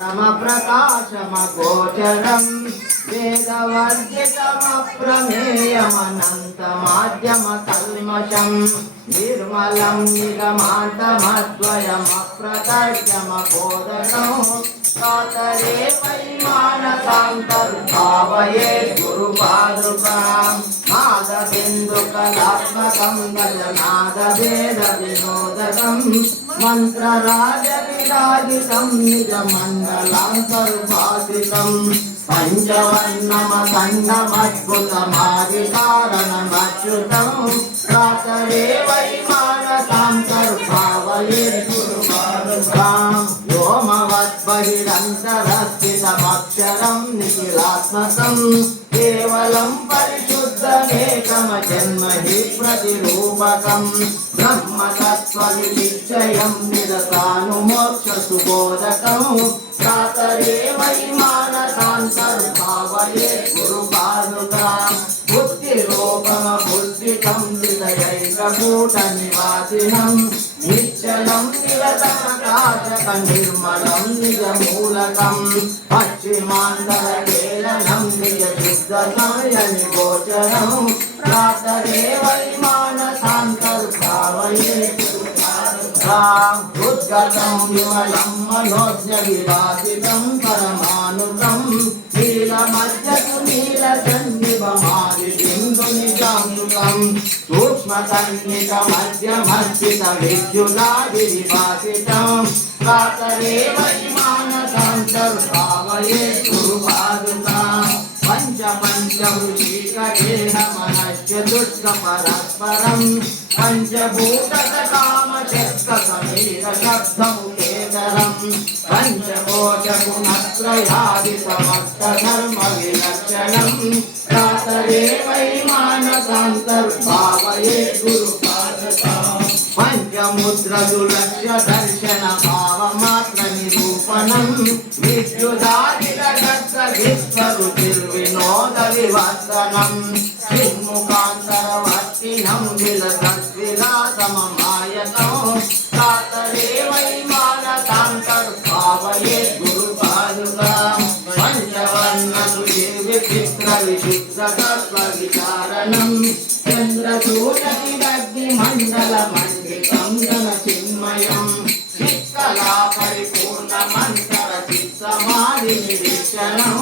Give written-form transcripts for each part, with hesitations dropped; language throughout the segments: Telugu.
సమప్రకాశమగోచరం వేదవర్జితమప్రమేయమనంతమాద్యమకల్మషం నిర్మలం నిగమాంతమద్వయమప్రకర్షమబోధకం కాతరే వైమానసాంతర్భావయే గురుపాదుకాం నాదబిందుకలాత్మకం గజనాదభేద వినోదకం మంత్రరాజ విరాజితం నిజమండలాంతర్భాసితం పంచవర్ణమఖండమద్భుతమాదికారణమచ్యుతం కాతరే వైమానసాంతర్భావయే గురుపాదుకాం వ్యోమవద్బహిరంతరస్థితమక్షరం నిఖిలాత్మకం కేవలం పరిశుద్ధమేకమజన్మ హి ప్రతిరూపకం బ్రహ్మతత్వవినిశ్చయం నిరతానుమోక్షసుబోధకం కాతరే వైమానసాంతర్భావయే గురుపాదుకాం బుద్ధిరూపమబుద్ధికం హృదయైకకూటనివాసినం నిశ్చలం నిరతప్రకాశక నిర్మలం నిజమూలకం పశ్చిమాంతరకేళనం నిజశుద్ధసమయని గోచరం కాతరే వైమానసాంతర్భావయే ఉద్గతం విమలం మనోజ్ఞ విభాసితం పరమానుతం నీలమధ్యకు నీలసన్నిభమాది బిందు నిజాంతం సూక్ష్మకన్నికమధ్యమస్థిత విద్యుదాది విభాసితం కాతరే వైమానసాంతర్భావయే గురుపాదుకాం పంచపంచవృషికేహమనశ్చతుష్క పరస్పరం పంచభూతకామచక్రసమీరశబ్దముఖేతరం పంచకోశగుణత్రయాది సమస్తధర్మ విలక్షణం కాతరే వైమానసాంతర్భావయే గురుపాదుకాం పంచముద్రదులక్ష్య దర్శన భావమాత్ర నిరూపణం విద్యుదాదిలగత్సవిశ్వరుచిర్వినోద వివర్తనం చిన్ముఖాంతరవర్తినం విలసద్విలాసమమాయతం కాతరే వైమానసాంతర్భావయే గురుపాదుకాం పంచవర్ణసుచిర్విచిత్ర విశుద్ధతత్వ విచారణం చంద్రసూర్యగ్నిమండలమండితం జనచిన్మయం చిత్కలా పరిపూర్ణమంతర చిత్తమాది నిరీక్షణం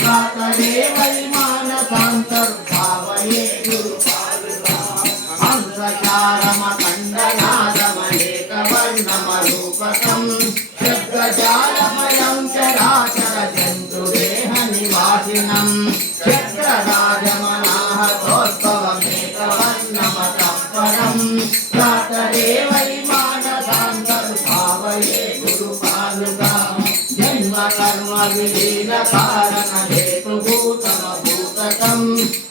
కాతరే వైమానసాంతర్భావయే గురుపాదుకాం హంసచారమఖండనాదమనేకవర్ణమరూపకం చక్రజాలమయం చరాచర జంతుదేహ నివాసినం చక్రరాజమనాహతోత్సవమేకవర్ణమతఃపరం కాతరే వైమానసాంతర్భావయే గురుపాదుకాం జన్మ కర్మ విలీన కారణ హేతుభూతమభూతకం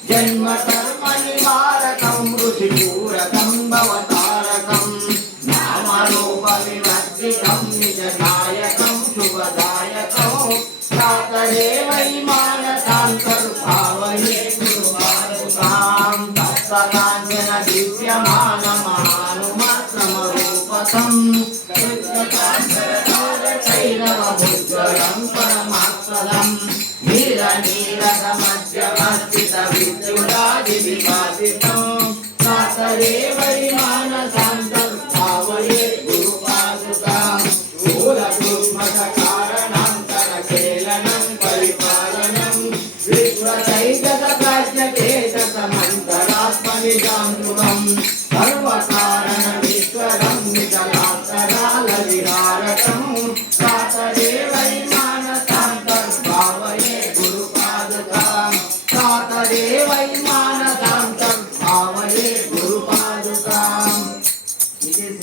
జన్మ కర్మ నివారకం ఋషిపూరకం భవతారకం నామరూప వివర్జితం నిజనాయకం శుభదాయకం కాతరే వైమానసాంతర్భావయే గురుపాదుకాం తత్సకాంజన దివ్యమానమహానుమత్సమరూపకం భైరవముజ్వలం పరమాత్మదం నీలనీలకమధ్యమస్థిత విద్యుదాది విభాసితం కాతరే వైమానసాంతర్భావయే గురుపాదుకాం స్థూలసూక్ష్మకారణాంతరకేళనం పరిపాలనం విశ్వచైతసప్రాజ్ఞకేతసమంతరాత్మనిజాంతుకం సర్వకారణమీశ్వరం నిజలాంతరాల విహారకం కాతరే వైమానసాంతర్భావయే గురుపాదుకాం కాతరే